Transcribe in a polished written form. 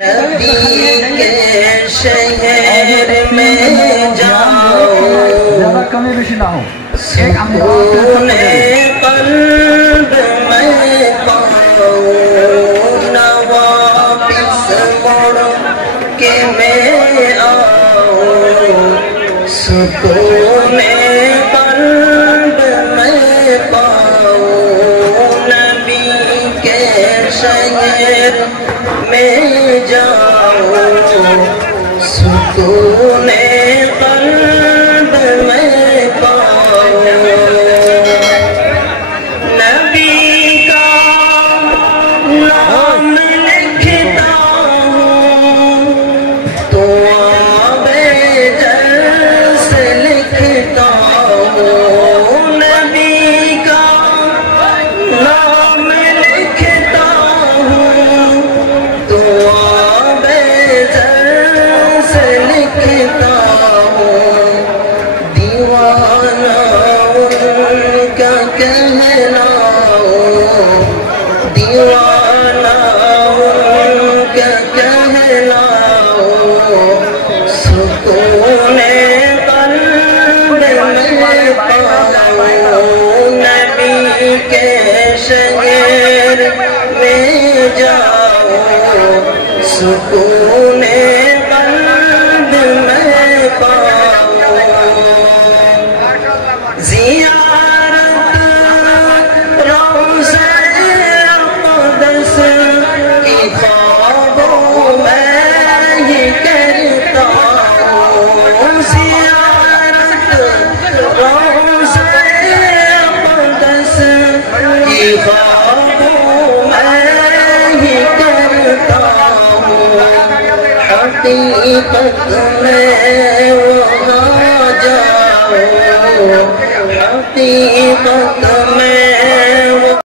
نبی کے شہر میں جاؤ سکون قلب میں پاؤ نہ واپس مڑ کے میں آؤں سکون قلب میں پاؤں نبی کے شہر میں جاؤ سکون قلب میں پاؤ نبی کا نام لکھتا ہوں تو آبِ جرس لکھتا ہوں نبی کا نام لکھتا ہوں تو آبِ جرس لکھتا ہوں دیوانہ ان کا کہلاؤں دیوانہ ان کا کہلاؤں سکون قلب میں پاؤں نبی کے شہر میں جاؤ سکون قلب میں پاؤں زیارت روضہ اقدس کی خوابوں میں ہی کرتا ہوں زیارت روضہ اقدس کی خوابوں میں ہی کرتا ہوں حقیقت میں وہاں جاؤ حقیقت میں